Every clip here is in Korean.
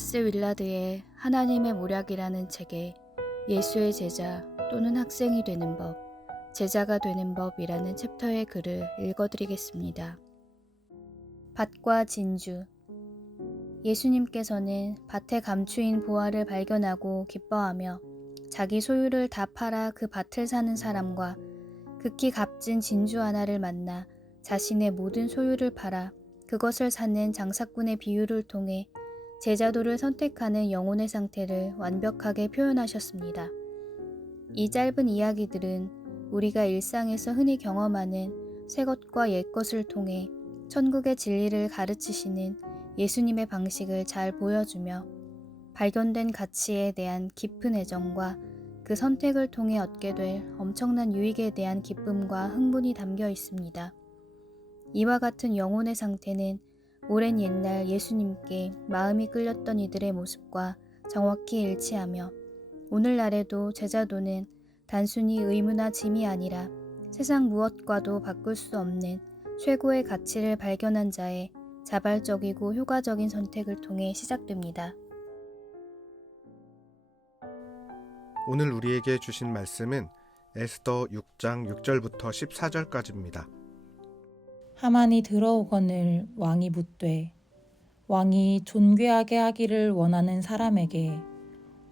도마스 윌라드의 하나님의 모략이라는 책에 예수의 제자 또는 학생이 되는 법, 제자가 되는 법이라는 챕터의 글을 읽어드리겠습니다. 밭과 진주. 예수님께서는 밭에 감추인 보화를 발견하고 기뻐하며 자기 소유를 다 팔아 그 밭을 사는 사람과 극히 값진 진주 하나를 만나 자신의 모든 소유를 팔아 그것을 사는 장사꾼의 비유를 통해 제자도를 선택하는 영혼의 상태를 완벽하게 표현하셨습니다. 이 짧은 이야기들은 우리가 일상에서 흔히 경험하는 새 것과 옛 것을 통해 천국의 진리를 가르치시는 예수님의 방식을 잘 보여주며 발견된 가치에 대한 깊은 애정과 그 선택을 통해 얻게 될 엄청난 유익에 대한 기쁨과 흥분이 담겨 있습니다. 이와 같은 영혼의 상태는 오랜 옛날 예수님께 마음이 끌렸던 이들의 모습과 정확히 일치하며 오늘날에도 제자도는 단순히 의무나 짐이 아니라 세상 무엇과도 바꿀 수 없는 최고의 가치를 발견한 자의 자발적이고 효과적인 선택을 통해 시작됩니다. 오늘 우리에게 주신 말씀은 에스더 6장 6절부터 14절까지입니다. 하만이 들어오거늘 왕이 묻되 왕이 존귀하게 하기를 원하는 사람에게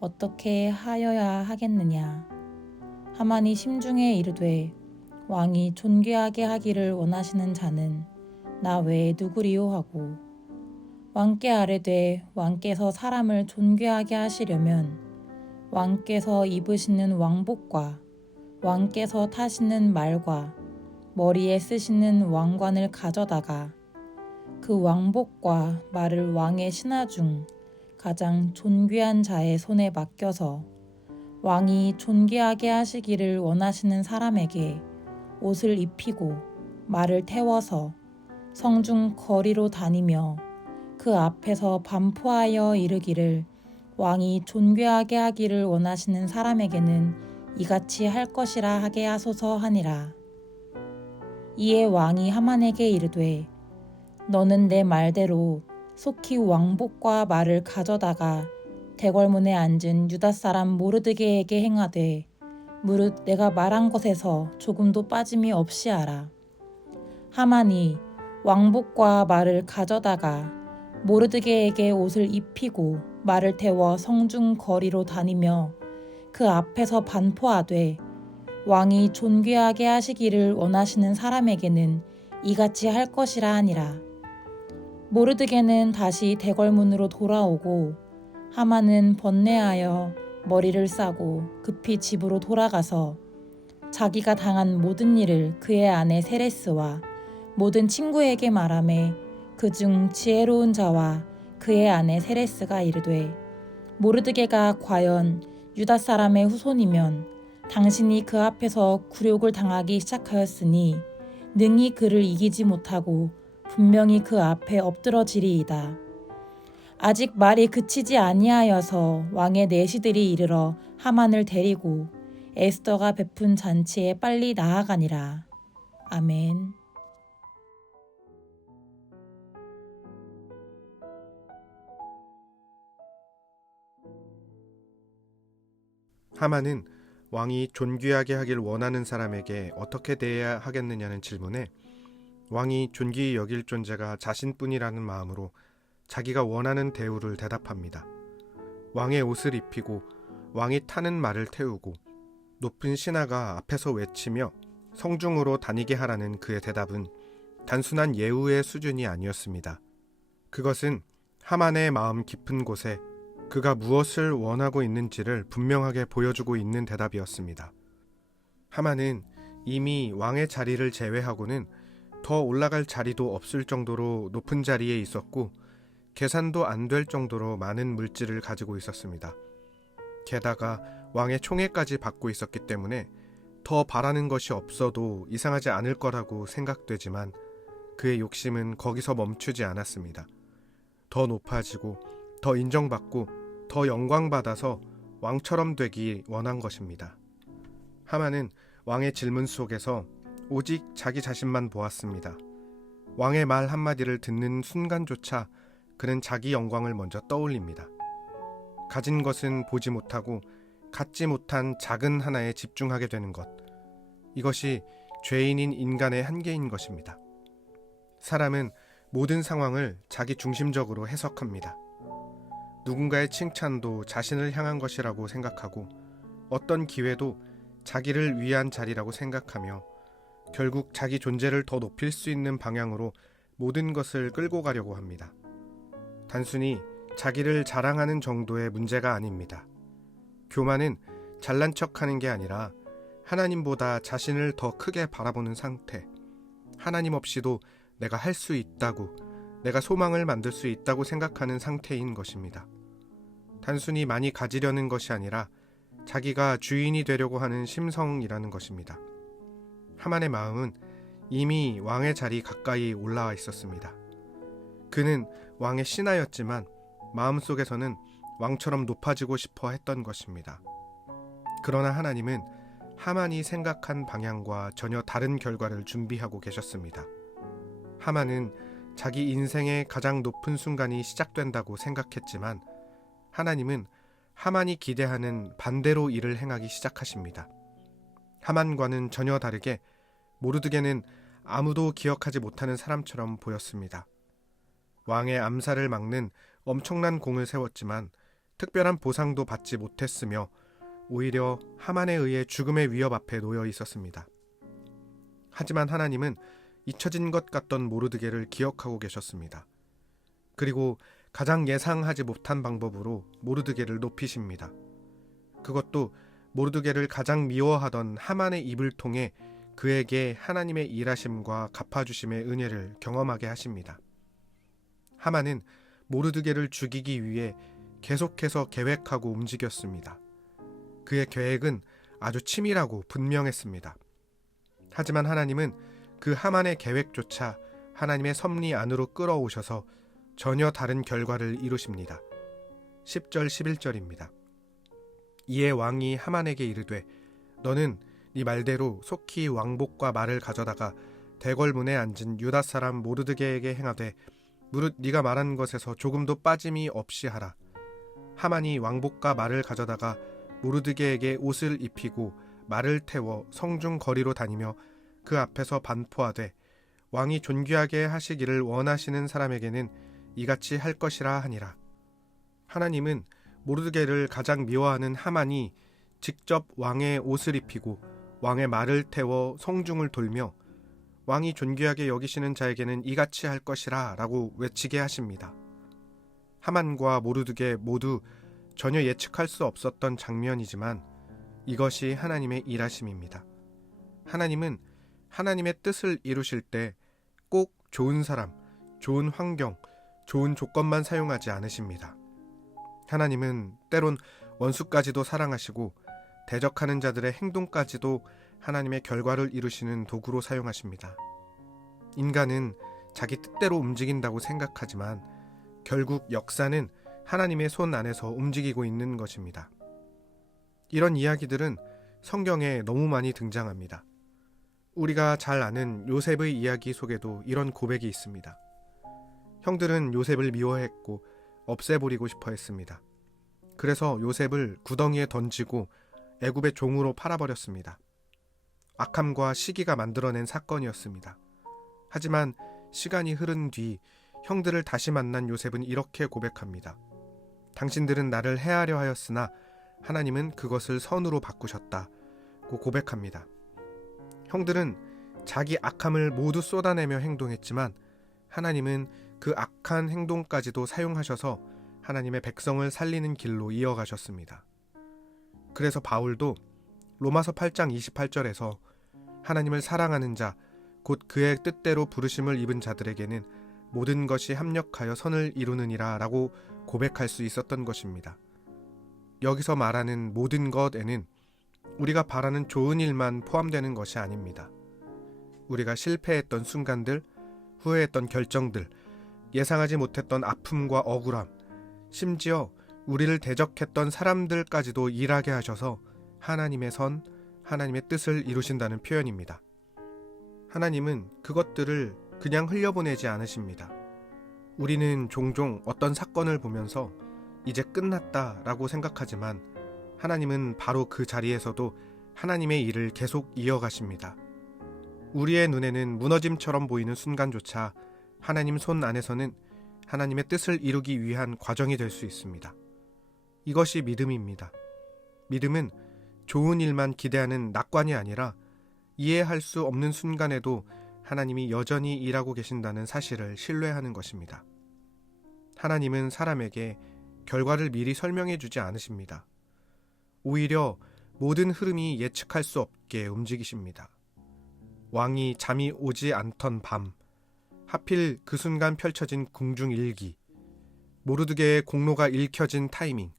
어떻게 하여야 하겠느냐. 하만이 심중에 이르되 왕이 존귀하게 하기를 원하시는 자는 나 외에 누구리요 하고 왕께 아뢰되 왕께서 사람을 존귀하게 하시려면 왕께서 입으시는 왕복과 왕께서 타시는 말과 머리에 쓰시는 왕관을 가져다가 그 왕복과 말을 왕의 신하 중 가장 존귀한 자의 손에 맡겨서 왕이 존귀하게 하시기를 원하시는 사람에게 옷을 입히고 말을 태워서 성중 거리로 다니며 그 앞에서 반포하여 이르기를 왕이 존귀하게 하기를 원하시는 사람에게는 이같이 할 것이라 하게 하소서 하니라. 이에 왕이 하만에게 이르되 너는 내 말대로 속히 왕복과 말을 가져다가 대궐문에 앉은 유다 사람 모르드게에게 행하되 무릇 내가 말한 것에서 조금도 빠짐이 없이 하라. 하만이 왕복과 말을 가져다가 모르드게에게 옷을 입히고 말을 태워 성중 거리로 다니며 그 앞에서 반포하되 왕이 존귀하게 하시기를 원하시는 사람에게는 이같이 할 것이라 하니라. 모르드게는 다시 대궐문으로 돌아오고 하만은 번뇌하여 머리를 싸고 급히 집으로 돌아가서 자기가 당한 모든 일을 그의 아내 세레스와 모든 친구에게 말하매 그중 지혜로운 자와 그의 아내 세레스가 이르되 모르드게가 과연 유다 사람의 후손이면 당신이 그 앞에서 굴욕을 당하기 시작하였으니 능히 그를 이기지 못하고 분명히 그 앞에 엎드러지리이다. 아직 말이 그치지 아니하여서 왕의 내시들이 이르러 하만을 데리고 에스더가 베푼 잔치에 빨리 나아가니라. 아멘. 하만은 왕이 존귀하게 하길 원하는 사람에게 어떻게 대해야 하겠느냐는 질문에 왕이 존귀히 여길 존재가 자신뿐이라는 마음으로 자기가 원하는 대우를 대답합니다. 왕의 옷을 입히고 왕이 타는 말을 태우고 높은 신하가 앞에서 외치며 성중으로 다니게 하라는 그의 대답은 단순한 예우의 수준이 아니었습니다. 그것은 하만의 마음 깊은 곳에 그가 무엇을 원하고 있는지를 분명하게 보여주고 있는 대답이었습니다. 하만은 이미 왕의 자리를 제외하고는 더 올라갈 자리도 없을 정도로 높은 자리에 있었고 계산도 안 될 정도로 많은 물질을 가지고 있었습니다. 게다가 왕의 총애까지 받고 있었기 때문에 더 바라는 것이 없어도 이상하지 않을 거라고 생각되지만 그의 욕심은 거기서 멈추지 않았습니다. 더 높아지고 더 인정받고 더 영광받아서 왕처럼 되기 원한 것입니다. 하만은 왕의 질문 속에서 오직 자기 자신만 보았습니다. 왕의 말 한마디를 듣는 순간조차 그는 자기 영광을 먼저 떠올립니다. 가진 것은 보지 못하고 갖지 못한 작은 하나에 집중하게 되는 것. 이것이 죄인인 인간의 한계인 것입니다. 사람은 모든 상황을 자기 중심적으로 해석합니다. 누군가의 칭찬도 자신을 향한 것이라고 생각하고 어떤 기회도 자기를 위한 자리라고 생각하며 결국 자기 존재를 더 높일 수 있는 방향으로 모든 것을 끌고 가려고 합니다. 단순히 자기를 자랑하는 정도의 문제가 아닙니다. 교만은 잘난 척하는 게 아니라 하나님보다 자신을 더 크게 바라보는 상태, 하나님 없이도 내가 할 수 있다고, 내가 소망을 만들 수 있다고 생각하는 상태인 것입니다. 단순히 많이 가지려는 것이 아니라 자기가 주인이 되려고 하는 심성이라는 것입니다. 하만의 마음은 이미 왕의 자리 가까이 올라와 있었습니다. 그는 왕의 신하였지만 마음속에서는 왕처럼 높아지고 싶어 했던 것입니다. 그러나 하나님은 하만이 생각한 방향과 전혀 다른 결과를 준비하고 계셨습니다. 하만은 자기 인생의 가장 높은 순간이 시작된다고 생각했지만 하나님은 하만이 기대하는 반대로 일을 행하기 시작하십니다. 하만과는 전혀 다르게 모르드게는 아무도 기억하지 못하는 사람처럼 보였습니다. 왕의 암살을 막는 엄청난 공을 세웠지만 특별한 보상도 받지 못했으며 오히려 하만에 의해 죽음의 위협 앞에 놓여 있었습니다. 하지만 하나님은 잊혀진 것 같던 모르드게를 기억하고 계셨습니다. 그리고 가장 예상하지 못한 방법으로 모르드게를 높이십니다. 그것도 모르드게를 가장 미워하던 하만의 입을 통해 그에게 하나님의 일하심과 갚아주심의 은혜를 경험하게 하십니다. 하만은 모르드게를 죽이기 위해 계속해서 계획하고 움직였습니다. 그의 계획은 아주 치밀하고 분명했습니다. 하지만 하나님은 그 하만의 계획조차 하나님의 섭리 안으로 끌어오셔서 전혀 다른 결과를 이루십니다. 10절 11절입니다. 이에 왕이 하만에게 이르되 너는 네 말대로 속히 왕복과 말을 가져다가 대궐문에 앉은 유다 사람 모르드게에게 행하되 무릇 네가 말한 것에서 조금도 빠짐이 없이 하라. 하만이 왕복과 말을 가져다가 모르드게에게 옷을 입히고 말을 태워 성중 거리로 다니며 그 앞에서 반포하되 왕이 존귀하게 하시기를 원하시는 사람에게는 이같이 할 것이라 하니라. 하나님은 모르드게를 가장 미워하는 하만이 직접 왕의 옷을 입히고 왕의 말을 태워 성중을 돌며 왕이 존귀하게 여기시는 자에게는 이같이 할 것이라 라고 외치게 하십니다. 하만과 모르드게 모두 전혀 예측할 수 없었던 장면이지만 이것이 하나님의 일하심입니다. 하나님은 하나님의 뜻을 이루실 때 꼭 좋은 사람, 좋은 환경, 좋은 조건만 사용하지 않으십니다. 하나님은 때론 원수까지도 사랑하시고 대적하는 자들의 행동까지도 하나님의 결과를 이루시는 도구로 사용하십니다. 인간은 자기 뜻대로 움직인다고 생각하지만 결국 역사는 하나님의 손 안에서 움직이고 있는 것입니다. 이런 이야기들은 성경에 너무 많이 등장합니다. 우리가 잘 아는 요셉의 이야기 속에도 이런 고백이 있습니다. 형들은 요셉을 미워했고 없애버리고 싶어 했습니다. 그래서 요셉을 구덩이에 던지고 애굽의 종으로 팔아버렸습니다. 악함과 시기가 만들어낸 사건이었습니다. 하지만 시간이 흐른 뒤 형들을 다시 만난 요셉은 이렇게 고백합니다. 당신들은 나를 해하려 하였으나 하나님은 그것을 선으로 바꾸셨다고 고백합니다. 형들은 자기 악함을 모두 쏟아내며 행동했지만 하나님은 그 악한 행동까지도 사용하셔서 하나님의 백성을 살리는 길로 이어가셨습니다. 그래서 바울도 로마서 8장 28절에서 하나님을 사랑하는 자, 곧 그의 뜻대로 부르심을 입은 자들에게는 모든 것이 합력하여 선을 이루느니라 라고 고백할 수 있었던 것입니다. 여기서 말하는 모든 것에는 우리가 바라는 좋은 일만 포함되는 것이 아닙니다. 우리가 실패했던 순간들, 후회했던 결정들, 예상하지 못했던 아픔과 억울함, 심지어 우리를 대적했던 사람들까지도 일하게 하셔서 하나님의 선, 하나님의 뜻을 이루신다는 표현입니다. 하나님은 그것들을 그냥 흘려보내지 않으십니다. 우리는 종종 어떤 사건을 보면서 이제 끝났다라고 생각하지만 하나님은 바로 그 자리에서도 하나님의 일을 계속 이어가십니다. 우리의 눈에는 무너짐처럼 보이는 순간조차 하나님 손 안에서는 하나님의 뜻을 이루기 위한 과정이 될 수 있습니다. 이것이 믿음입니다. 믿음은 좋은 일만 기대하는 낙관이 아니라 이해할 수 없는 순간에도 하나님이 여전히 일하고 계신다는 사실을 신뢰하는 것입니다. 하나님은 사람에게 결과를 미리 설명해 주지 않으십니다. 오히려 모든 흐름이 예측할 수 없게 움직이십니다. 왕이 잠이 오지 않던 밤, 하필 그 순간 펼쳐진 궁중일기, 모르드게의 공로가 읽혀진 타이밍,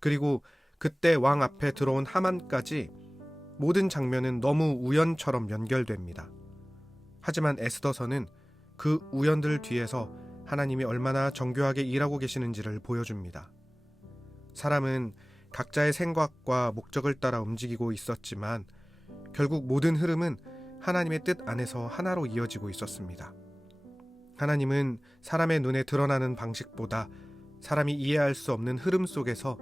그리고 그때 왕 앞에 들어온 하만까지 모든 장면은 너무 우연처럼 연결됩니다. 하지만 에스더서는 그 우연들 뒤에서 하나님이 얼마나 정교하게 일하고 계시는지를 보여줍니다. 사람은 각자의 생각과 목적을 따라 움직이고 있었지만 결국 모든 흐름은 하나님의 뜻 안에서 하나로 이어지고 있었습니다. 하나님은 사람의 눈에 드러나는 방식보다 사람이 이해할 수 없는 흐름 속에서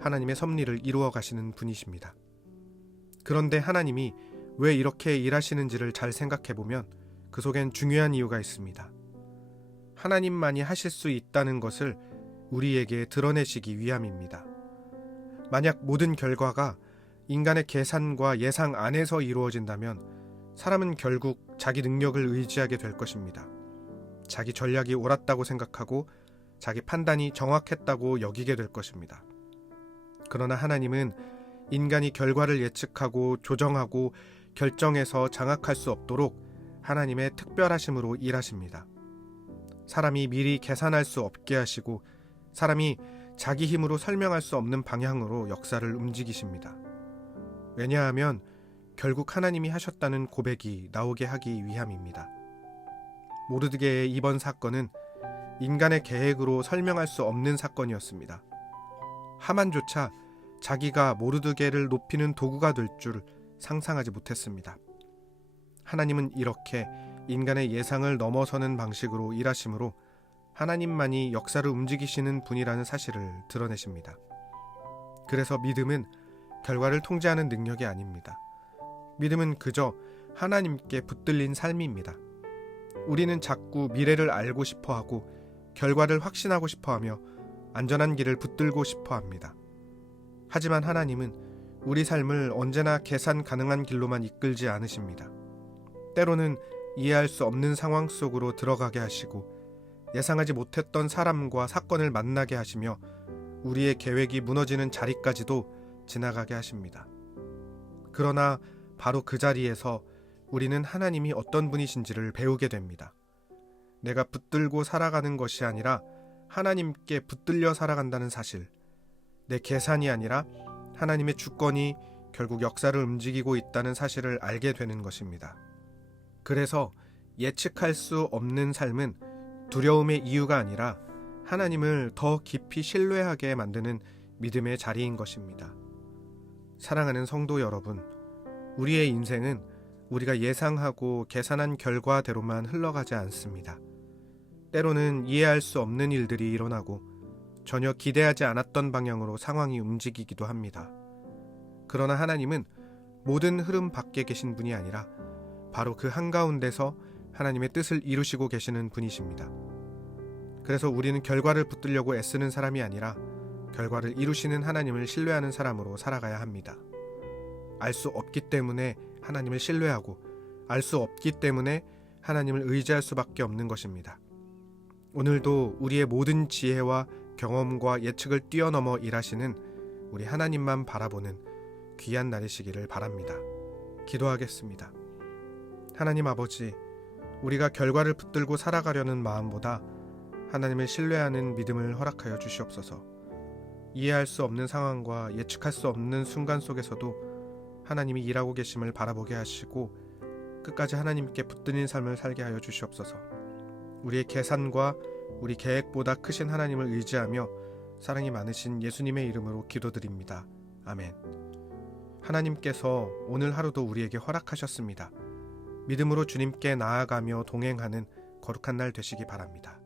하나님의 섭리를 이루어 가시는 분이십니다. 그런데 하나님이 왜 이렇게 일하시는지를 잘 생각해보면 그 속엔 중요한 이유가 있습니다. 하나님만이 하실 수 있다는 것을 우리에게 드러내시기 위함입니다. 만약 모든 결과가 인간의 계산과 예상 안에서 이루어진다면 사람은 결국 자기 능력을 의지하게 될 것입니다. 자기 전략이 옳았다고 생각하고 자기 판단이 정확했다고 여기게 될 것입니다. 그러나 하나님은 인간이 결과를 예측하고 조정하고 결정해서 장악할 수 없도록 하나님의 특별하심으로 일하십니다. 사람이 미리 계산할 수 없게 하시고 사람이 자기 힘으로 설명할 수 없는 방향으로 역사를 움직이십니다. 왜냐하면 결국 하나님이 하셨다는 고백이 나오게 하기 위함입니다. 모르드게의 이번 사건은 인간의 계획으로 설명할 수 없는 사건이었습니다. 하만조차 자기가 모르드게를 높이는 도구가 될 줄 상상하지 못했습니다. 하나님은 이렇게 인간의 예상을 넘어서는 방식으로 일하심으로 하나님만이 역사를 움직이시는 분이라는 사실을 드러내십니다. 그래서 믿음은 결과를 통제하는 능력이 아닙니다. 믿음은 그저 하나님께 붙들린 삶입니다. 우리는 자꾸 미래를 알고 싶어하고 결과를 확신하고 싶어하며 안전한 길을 붙들고 싶어합니다. 하지만 하나님은 우리 삶을 언제나 계산 가능한 길로만 이끌지 않으십니다. 때로는 이해할 수 없는 상황 속으로 들어가게 하시고 예상하지 못했던 사람과 사건을 만나게 하시며 우리의 계획이 무너지는 자리까지도 지나가게 하십니다. 그러나 바로 그 자리에서 우리는 하나님이 어떤 분이신지를 배우게 됩니다. 내가 붙들고 살아가는 것이 아니라 하나님께 붙들려 살아간다는 사실, 내 계산이 아니라 하나님의 주권이 결국 역사를 움직이고 있다는 사실을 알게 되는 것입니다. 그래서 예측할 수 없는 삶은 두려움의 이유가 아니라 하나님을 더 깊이 신뢰하게 만드는 믿음의 자리인 것입니다. 사랑하는 성도 여러분, 우리의 인생은 우리가 예상하고 계산한 결과대로만 흘러가지 않습니다. 때로는 이해할 수 없는 일들이 일어나고 전혀 기대하지 않았던 방향으로 상황이 움직이기도 합니다. 그러나 하나님은 모든 흐름 밖에 계신 분이 아니라 바로 그 한가운데서 하나님의 뜻을 이루시고 계시는 분이십니다. 그래서 우리는 결과를 붙들려고 애쓰는 사람이 아니라 결과를 이루시는 하나님을 신뢰하는 사람으로 살아가야 합니다. 알 수 없기 때문에 하나님을 신뢰하고 알 수 없기 때문에 하나님을 의지할 수밖에 없는 것입니다. 오늘도 우리의 모든 지혜와 경험과 예측을 뛰어넘어 일하시는 우리 하나님만 바라보는 귀한 날이시기를 바랍니다. 기도하겠습니다. 하나님 아버지, 우리가 결과를 붙들고 살아가려는 마음보다 하나님을 신뢰하는 믿음을 허락하여 주시옵소서. 이해할 수 없는 상황과 예측할 수 없는 순간 속에서도 하나님이 일하고 계심을 바라보게 하시고 끝까지 하나님께 붙드는 삶을 살게 하여 주시옵소서. 우리의 계산과 우리 계획보다 크신 하나님을 의지하며 사랑이 많으신 예수님의 이름으로 기도드립니다. 아멘. 하나님께서 오늘 하루도 우리에게 허락하셨습니다. 믿음으로 주님께 나아가며 동행하는 거룩한 날 되시기 바랍니다.